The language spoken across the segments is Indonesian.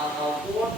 ataupun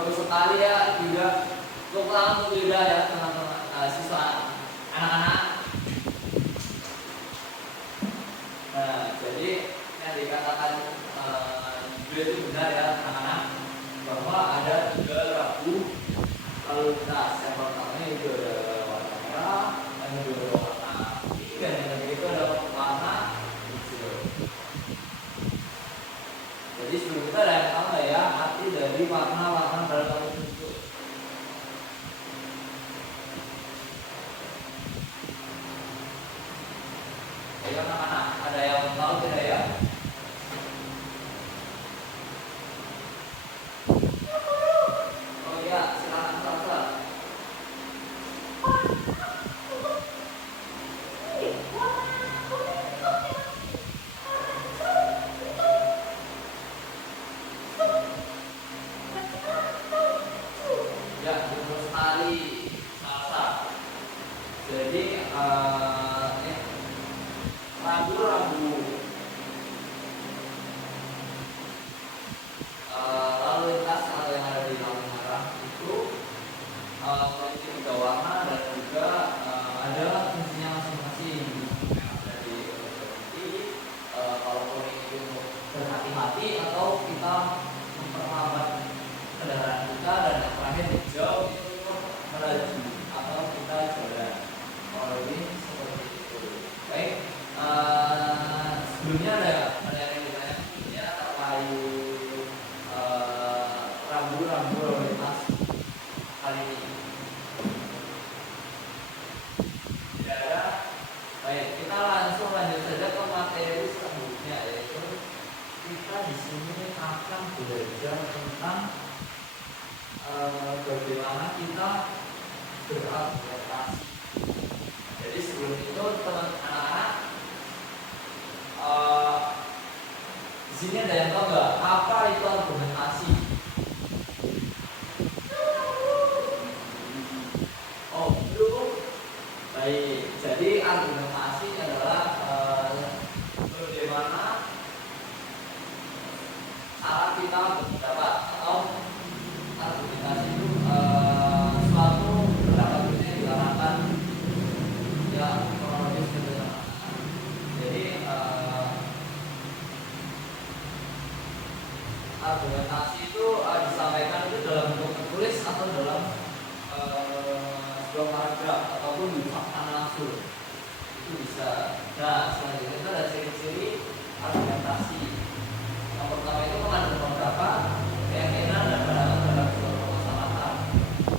bagus sekali ya juga untuk langsung juga ya teman-teman siswa anak-anak. Nah, jadi yang dikatakan juga itu benar ya anak-anak, bahwa ada 3 rambu lalu lintas. Yang pertama itu ada warna merah, yang kedua warna putih, dan yang ketiga itu ada warna hijau. Jadi sebelum kita ada yang tahu ya arti dari warna-warna dalam tersebut. Ayo anak-anak, ada yang tahu tidak ya? Oh iya, silakan Salsa. Ya, betul sekali Salsa. Jadi rambu-rambu lalu lintas atau yang ada di lampu merah itu memiliki 3 warna dan juga ada fungsinya masing-masing. Yang ada di kalaupun ini untuk berhati-hati atau kita memperlambat kendaraan kita, dan yang terakhir hijau itu untuk melaju atau kita jalan. Kalau ini seperti itu. Baik. Sebelumnya ada yang ditanya sebelumnya terkait rambu-rambu lalu lintas kali ini. Tidak ada. Baik, kita langsung lanjut saja ke materi selanjutnya, yaitu kita di sini akan belajar tentang bagaimana kita berargumentasi. Jadi sebelum itu anak-anak, di sini ada yang tahu nggak apa itu argumentasi? Oh belum. Baik, jadi argumentasi adalah bagaimana cara kita berpendapat, atau argumentasi itu suatu pendapat yang diarahkan ya kronologis gitu ya. Jadi argumentasi itu disampaikan itu dalam bentuk tertulis atau dalam sebuah paragraf ataupun di fakta langsung, itu bisa. Nah, selanjutnya itu ada ciri-ciri argumentasi. Yang pertama itu mengandung pendapat, keyakinan, dan pandangan terhadap suatu permasalahan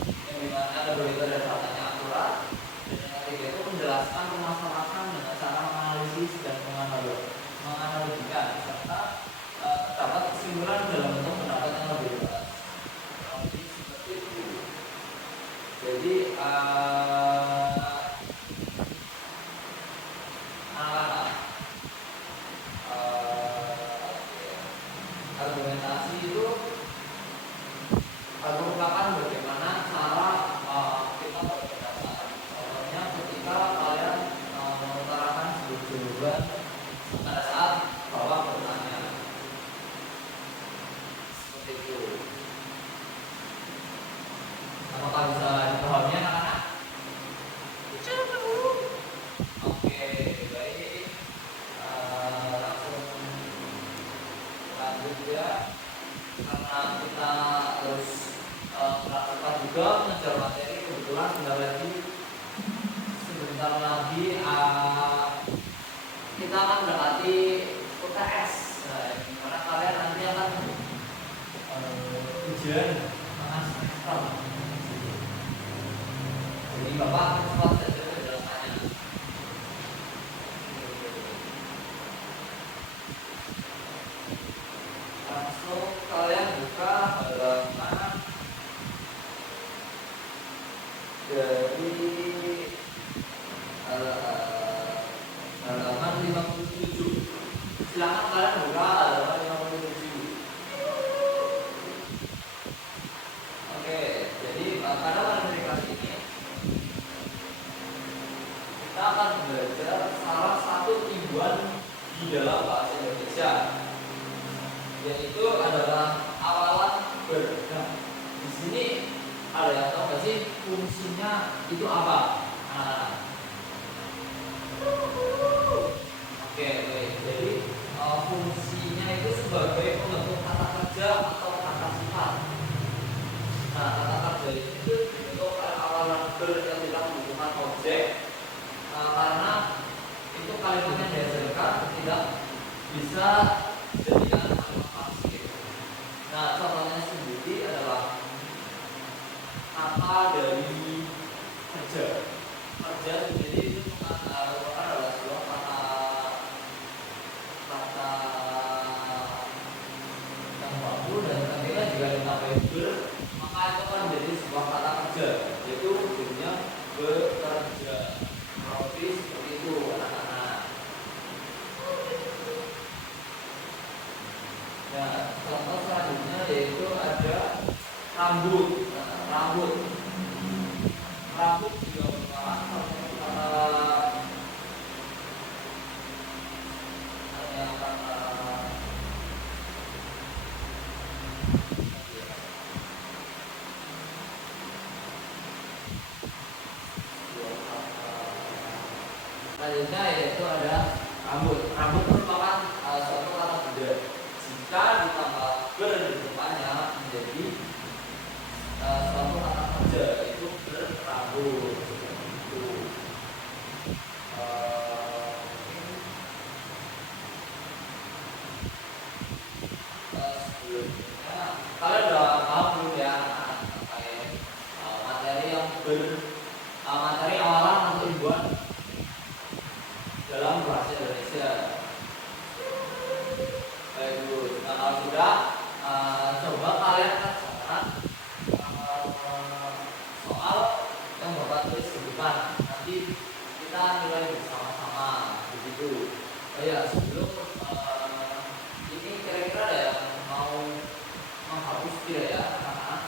yang dimana ada berita dan datanya akurat. Dan yang ketiga itu menjelaskan permasalahan dengan cara menganalisis dan menganalogikan, serta terdapat kesimpulan dalam bentuk pendapat yang lebih luas. Seperti itu. Jadi argumentasi itu merupakan bagaimana cara kita berpendapat. Contohnya ketika kalian mengutarakan sebuah jawaban pada saat bapak bertanya, seperti itu. Apakah bisa dipahami anak-anak? Oke, baik. Langsung lanjut ya, karena kita harus melakukan juga mengejar materi. Kebetulan sebentar lagi kita akan mendekati UTS. Nah, dimana kalian nanti akan ujian tengah semester. Jadi bapak cepat saja penjelasannya. Langsung kalian buka halaman dari halaman 57. Silakan kalian buka halaman 57. Oke, jadi pada materi kali ini kita akan belajar salah satu timbal di dalam bahasa Indonesia, yaitu adalah awalan ber. Nah, di sini ada yang tahu nggak sih fungsinya itu apa? Nah, oke, baik. Jadi fungsinya itu sebagai pembentuk kata kerja atau kata sifat. Nah, kata kerja itu dibentuk oleh awalan ber yang tidak membutuhkan objek, karena itu kalimat yang dihasilkan tidak bisa dijadikan kalimat pasif. Nah, contohnya sendiri adalah kata dari kerja. Kerja sendiri itu merupakan adalah sebuah kata yang baku dan ketika jika ditambah ber, maka itu akan menjadi sebuah kata kerja, yaitu ujungnya bekerja. Roti seperti itu, anak-anak. Nah, contoh selanjutnya yaitu ada rambut. Nah, rambut juga merupakan selanjutnya yaitu ada rambut. Rambut merupakan suatu kata benda. Jika ditambah ber di depannya menjadi suatu kata kerja, yaitu berrambut. Itu sebelumnya kalian udah paham belum ya terkait materi yang materi awalan atau imbuhan dalam bahasa Indonesia. Baik dulu. Nah, kalau sudah coba kalian kerjakan soal yang Bapak tulis di depan. Nanti kita nilai bersama-sama begitu. Oh ya, sebelum ini kira-kira ada yang mau menghapus tidak ya anak-anak?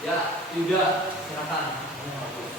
Ya, Yuda, silakan menghapus.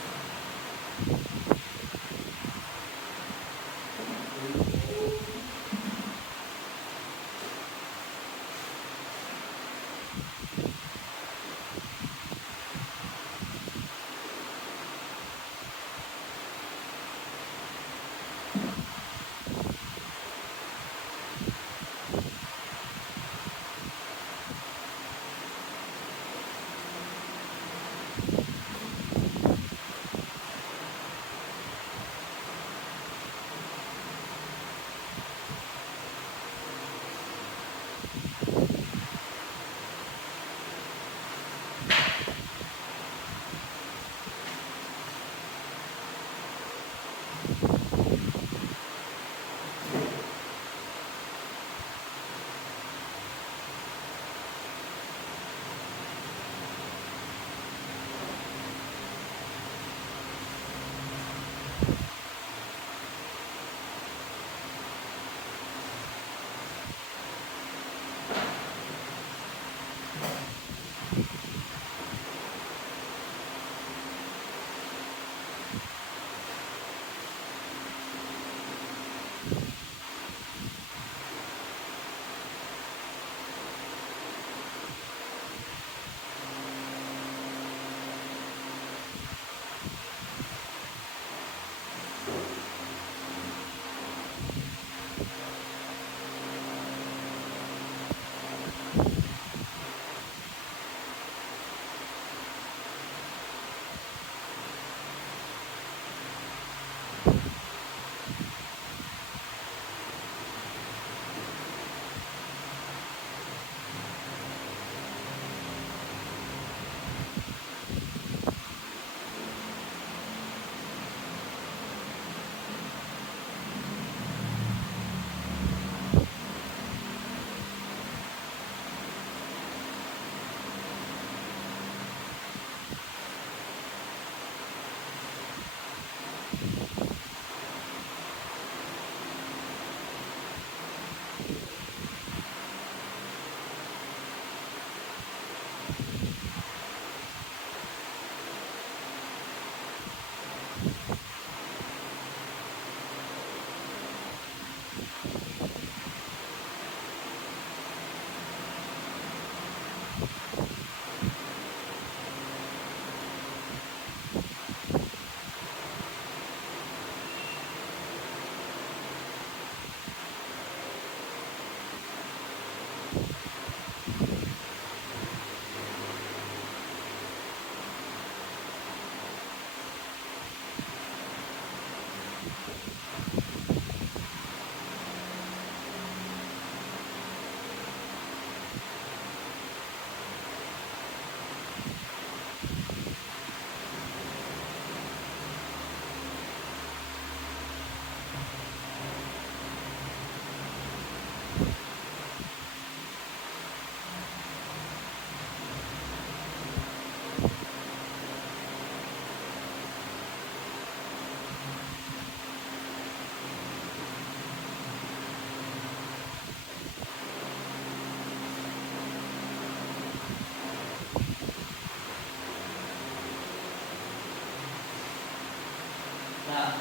Nah,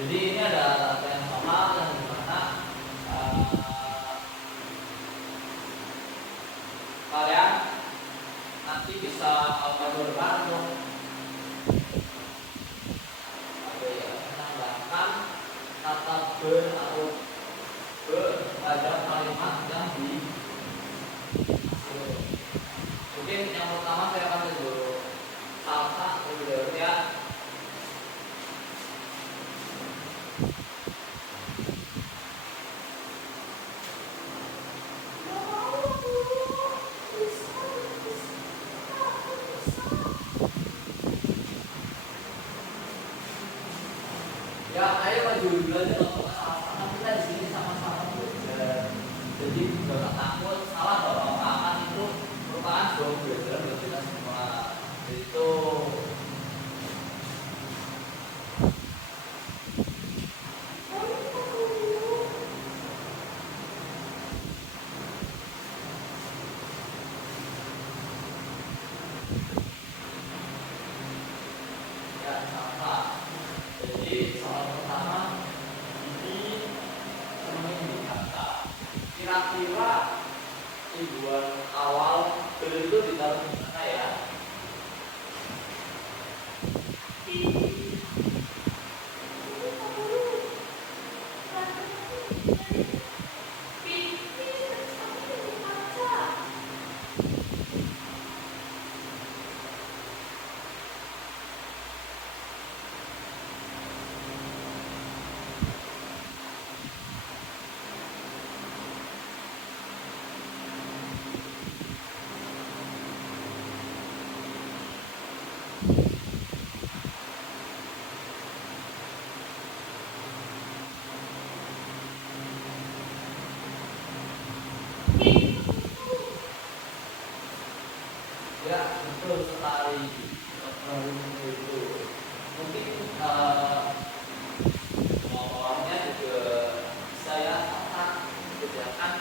jadi ini ada data yang sama yang dimana kalian nanti bisa menurunkan untuk menambahkan kata ber atau ber pada kalimat yang di mungkin yang pertama saya akan dulu salsa terlebih dahulu ya. Ya, ayo maju dulu aja kalau sama kita di sini sama-sama belajar. Jadi jangan takut salah bahwa akan itu merupakan sebuah belajar buat kita semua. Jadi itu ya sama. Jadi soal pertama ini cermin kata. Kira-kira tujuan awal bel itu ditaruh di mana ya? Ya, betul sekali. Itu mungkin awalnya juga saya akan kerjakan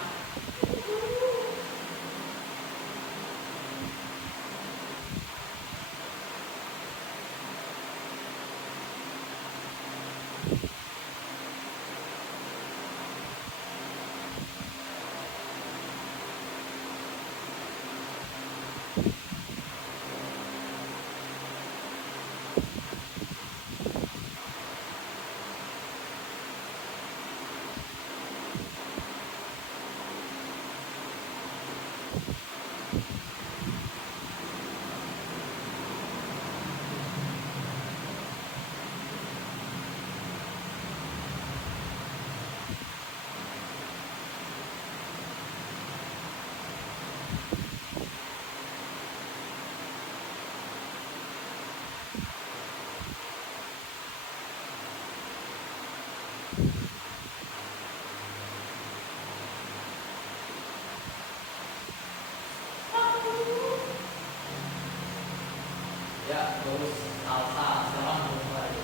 ya terus salsa sekarang terus lagi.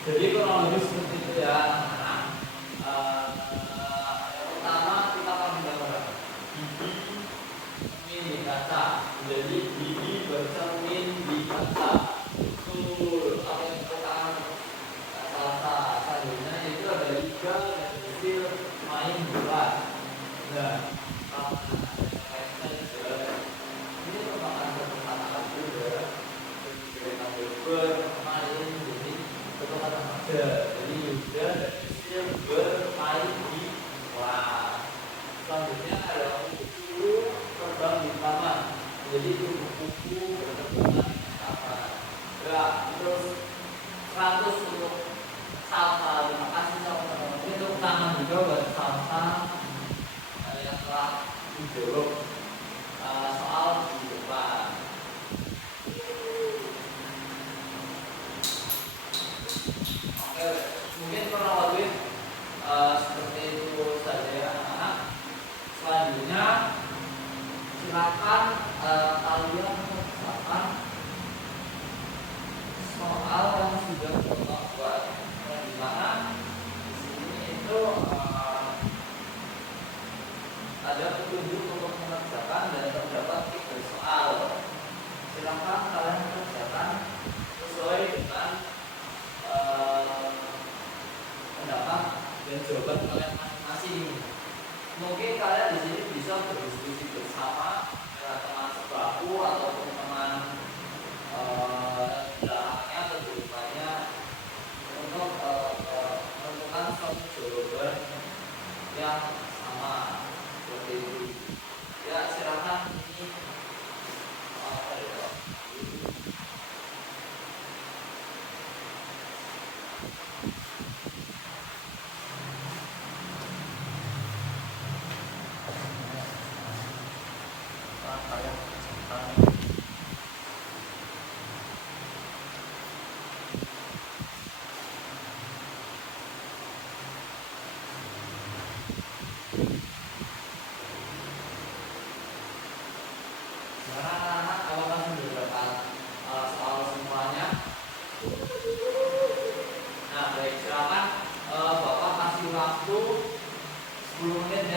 Jadi kurang lebih seperti itu ya. Yang pertama kita akan menggambar gigi cermin di kaca. Jadi gigi bercermin di kaca. Yuda. Jadi Yuda dan Yusril bermain di kelas. Selanjutnya ada kupu terbang di taman. Jadi kupu-kupu berterbangan di taman. Ya, terus 100 untuk Salsa. Terima kasih teman-teman. Ini untuk tangan juga buat Salsa yang telah menjawab soal di depan. Oke, mungkin kronologis seperti itu saja ya anak-anak. Selanjutnya silakan kalian mengerjakan soal yang sudah bapak buat. Di mana di sini itu ada petunjuk untuk mengerjakan dan terdapat 3 soal. Silakan kalian mengerjakan sesuai dengan pendapat dan jawaban kalian masing-masing. Mungkin kalian di sini bisa berdiskusi bersama dengan teman sebangku ataupun teman belakangnya atau di depannya untuk menentukan suatu jawaban yang sama seperti itu. Ya silakan ini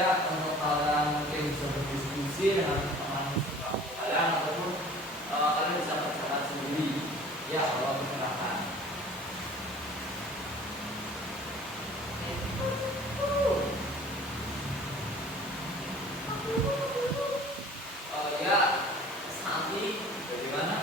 untuk kalian mungkin bisa berdiskusi dengan teman kalian ataupun kalian bisa kerjakan sendiri. Ya, kalau silakan. Ya, Santi dari mana?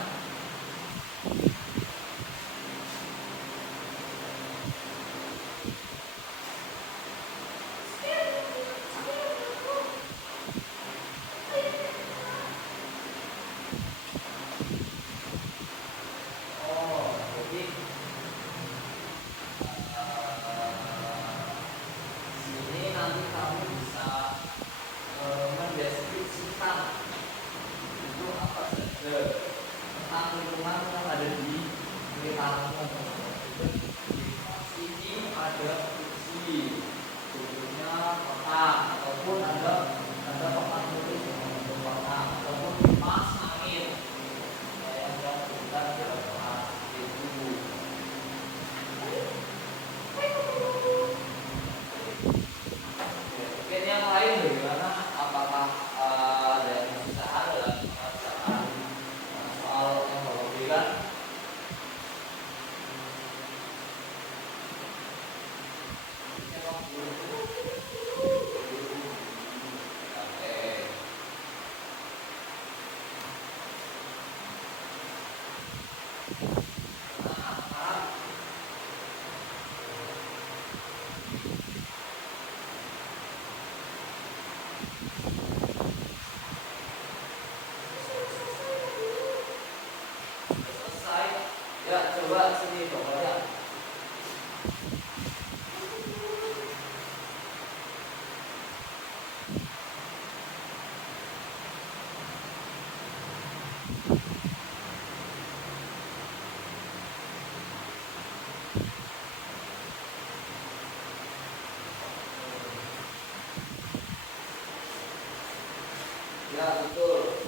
Ya betul.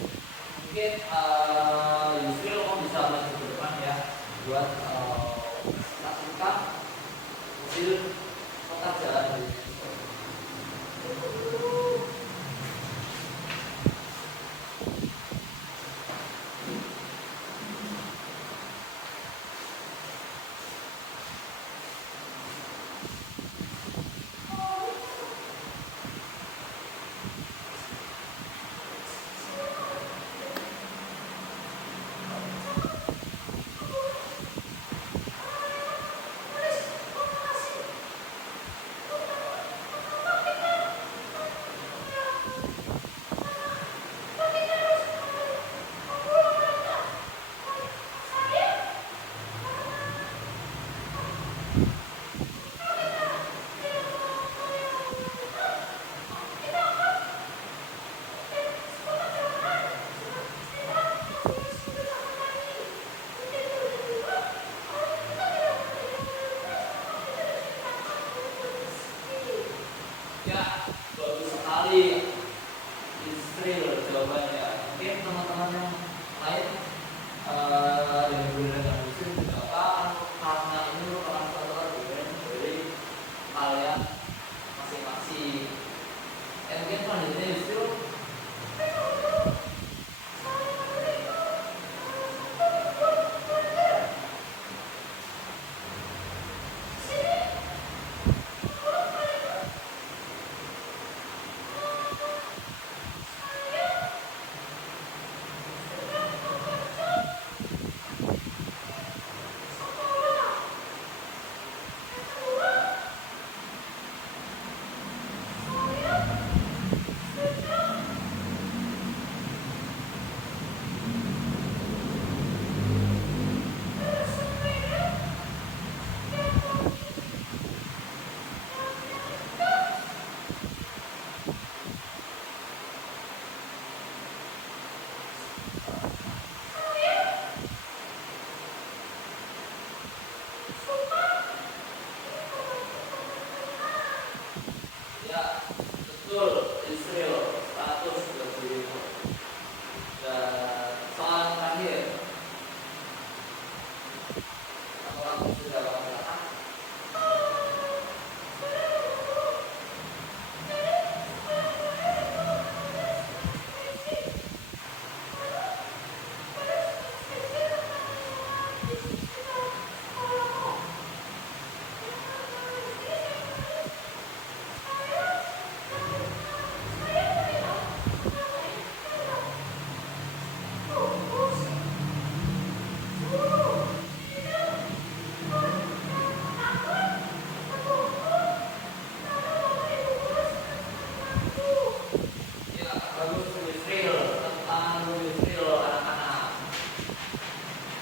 Mungkin Yusril kamu bisa maju ke depan ya buat singkat hasil pekerjaan di Ya, bagus Yusril tentang Yusril anak-anak.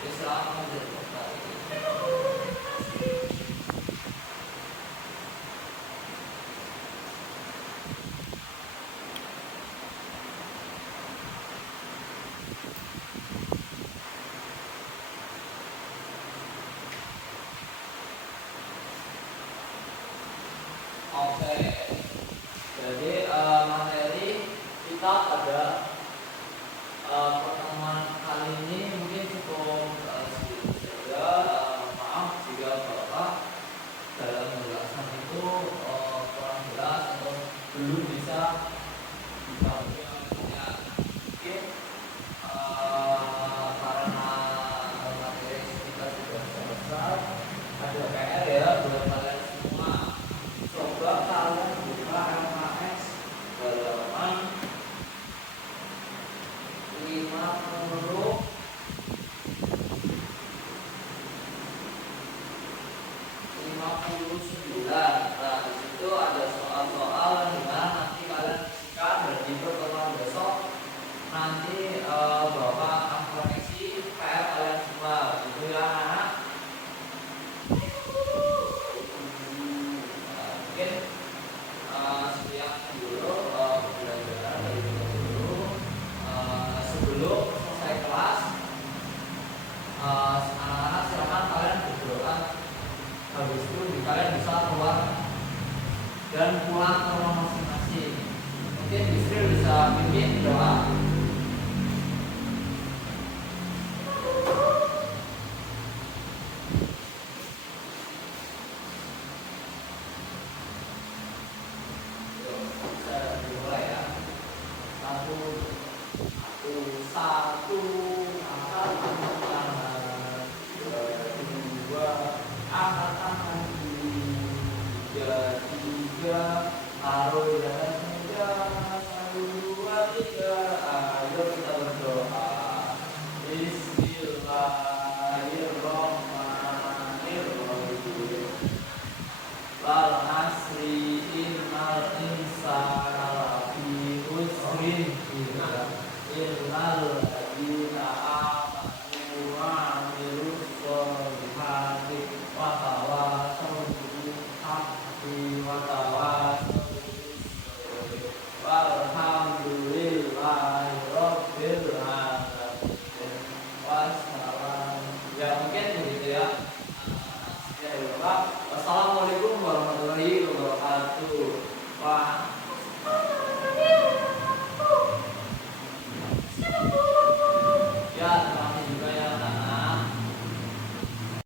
Islam menjadi Oke, jadi materi kita pada pertemuan kali ini mungkin cukup sedikit saja. Maaf jika Bapak dalam penjelasan itu kurang jelas atau belum bisa dipahami olehnya. Mungkin karena materi kita sudah selesai, ada PR ya buat kalian semua. Coba kalian buka LKS halaman 59. Nah, di situ ada soal-soal di mana nanti kalian isikan dan di pertemuan besok nanti Bapak akan koreksi PR kalian semua. Gitu ya, anak. Mungkin sekian dulu pembelajaran dari kita dulu. Sebelum selesai kelas, anak-anak silakan kalian berdoa. Habis itu kalian bisa keluar dan pulang ke rumah masing-masing. Mungkin Yusril bisa pimpin doa. Satu, angkat tangan, dua, angkat tangan, tiga, taruh di atas meja, 1, 2, 3, ayo kita berdoa. Bismillahirrahmanirrahim. Wal asri innal insana lafi khusrin innal ladzina amanu wa amilus solihati wa tawassaw bil haqqi wa tawassaw bis sabri walhamdulillahi rabbil alamin. Wassalam. Ya mungkin begitu ya. Wassalamualaikum